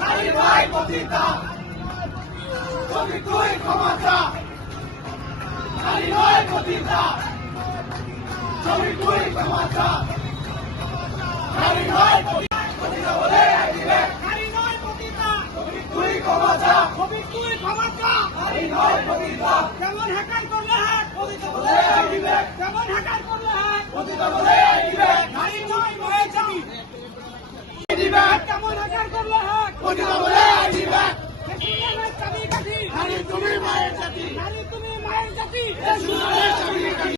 নারী নয় পতিতা, ছবি তুই ক্ষমা চা। নারী নয় পতিতা, ছবি তুই ক্ষমা চা। নারী নয় পতিতা বলে দিবে। নারী নয় পতিতা, ছবি তুই ক্ষমা চা। ছবি তুই ক্ষমা চা। নারী নয় পতিতা, যেমন হ্যাকার করলে হ্যাক পতিতা বলে দিবে। যেমন হ্যাকার করলে হ্যাক পতিতা বলে দিবে। নারী নয় মায়ের জাতি দিবে। যেমন হ্যাকার করলে হ্যাক পতিতা বলে দিবে। নারী তুমি মায়ের জাতি, নারী তুমি মায়ের জাতি।